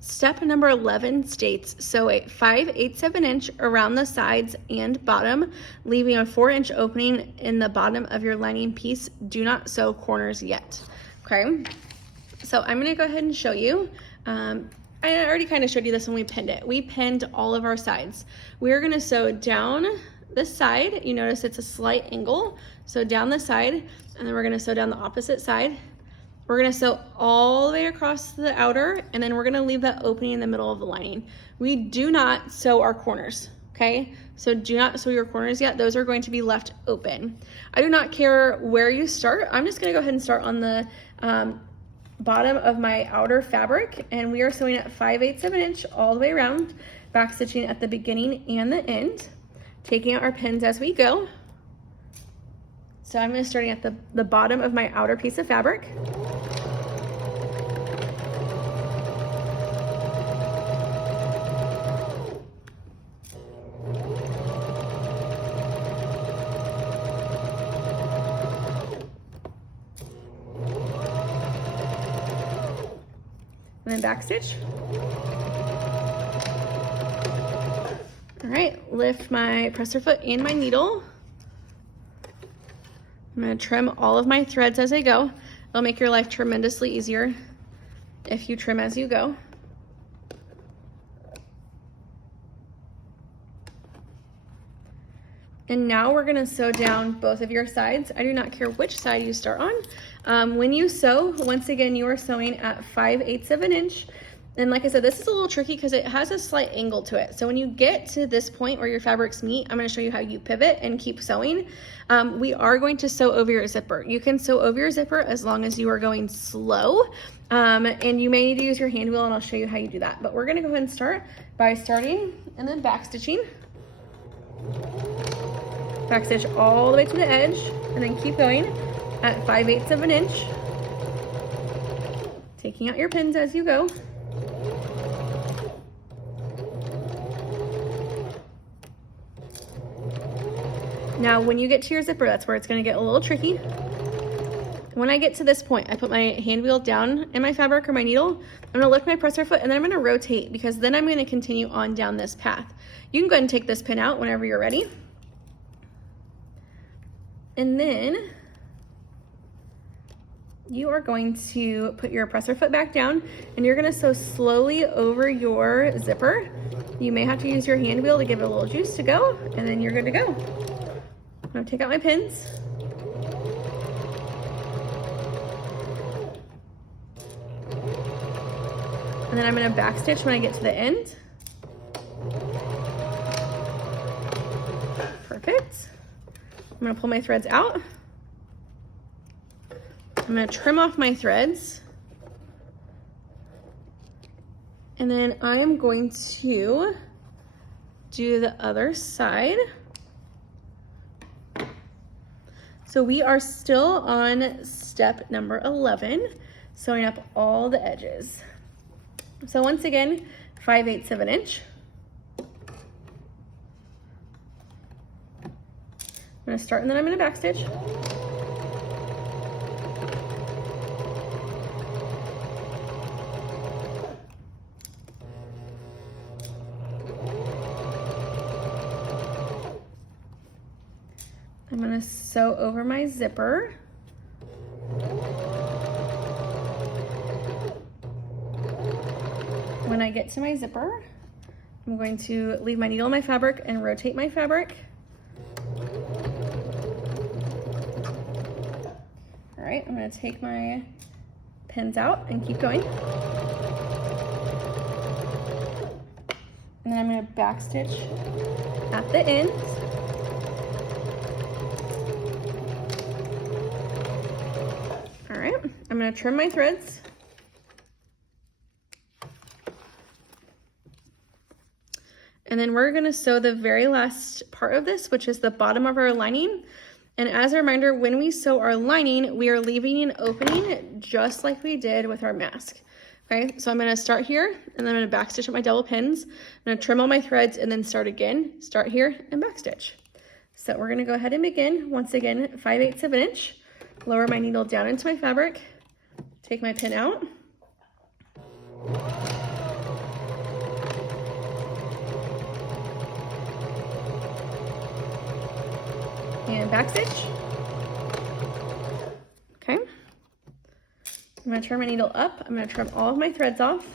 Step number 11 states, sew a 5/8 of an inch around the sides and bottom, leaving a 4-inch opening in the bottom of your lining piece. Do not sew corners yet. Okay, so I'm gonna go ahead and show you. I already kind of showed you this when we pinned it. We pinned all of our sides. We're gonna sew down the side. You notice it's a slight angle. So down the side, and then we're gonna sew down the opposite side. We're gonna sew all the way across the outer, and then we're gonna leave that opening in the middle of the lining. We do not sew our corners, okay? So do not sew your corners yet. Those are going to be left open. I do not care where you start. I'm just gonna go ahead and start on the bottom of my outer fabric, and we are sewing at 5/8 of an inch all the way around, back stitching at the beginning and the end, taking out our pins as we go. So I'm starting at the bottom of my outer piece of fabric. And then back stitch. All right, lift my presser foot and my needle. I'm gonna trim all of my threads as I go. It'll make your life tremendously easier if you trim as you go. And now we're gonna sew down both of your sides. I do not care which side you start on. When you sew, once again, you are sewing at 5/8 of an inch. And like I said, this is a little tricky because it has a slight angle to it. So when you get to this point where your fabrics meet, I'm gonna show you how you pivot and keep sewing. We are going to sew over your zipper. You can sew over your zipper as long as you are going slow. And you may need to use your hand wheel, and I'll show you how you do that. But we're gonna go ahead and start by starting and then back stitching. Back stitch all the way to the edge, and then keep going at 5/8 of an inch. Taking out your pins as you go. Now, when you get to your zipper, that's where it's gonna get a little tricky. When I get to this point, I put my hand wheel down in my fabric or my needle. I'm gonna lift my presser foot, and then I'm gonna rotate, because then I'm gonna continue on down this path. You can go ahead and take this pin out whenever you're ready. And then you are going to put your presser foot back down, and you're gonna sew slowly over your zipper. You may have to use your hand wheel to give it a little juice to go, and then you're good to go. I'm gonna take out my pins. And then I'm gonna back stitch when I get to the end. Perfect. I'm gonna pull my threads out. I'm gonna trim off my threads. And then I am going to do the other side. So we are still on step number 11, sewing up all the edges. So once again, 5/8 of an inch. I'm gonna start, and then I'm gonna back stitch. I'm gonna sew over my zipper. When I get to my zipper, I'm going to leave my needle in my fabric and rotate my fabric. All right, I'm gonna take my pins out and keep going. And then I'm gonna back stitch at the end. All right, I'm gonna trim my threads. And then we're gonna sew the very last part of this, which is the bottom of our lining. And as a reminder, when we sew our lining, we are leaving an opening just like we did with our mask. Okay, so I'm gonna start here, and then I'm gonna back stitch up my double pins. I'm gonna trim all my threads and then start again, start here and back stitch. So we're gonna go ahead and begin, once again, 5/8 of an inch, lower my needle down into my fabric, take my pin out, back stitch. Okay. I'm going to turn my needle up. I'm going to trim all of my threads off.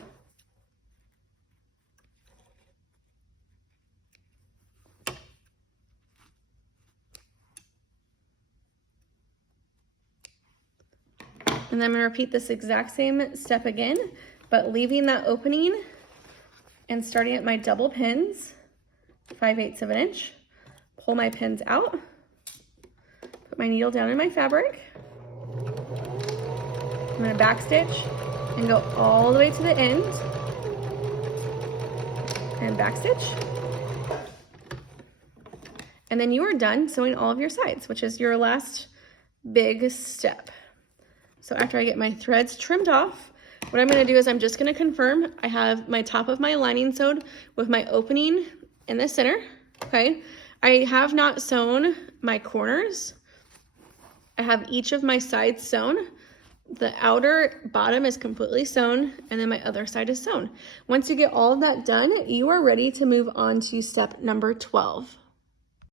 And then I'm going to repeat this exact same step again, but leaving that opening and starting at my double pins, 5/8 of an inch. Pull my pins out, put my needle down in my fabric. I'm going to back stitch and go all the way to the end and back stitch. And then you are done sewing all of your sides, which is your last big step. So after I get my threads trimmed off, what I'm going to do is I'm just going to confirm I have my top of my lining sewed with my opening in the center, okay? I have not sewn my corners. I have each of my sides sewn. The outer bottom is completely sewn, and then my other side is sewn. Once you get all of that done, you are ready to move on to step number 12.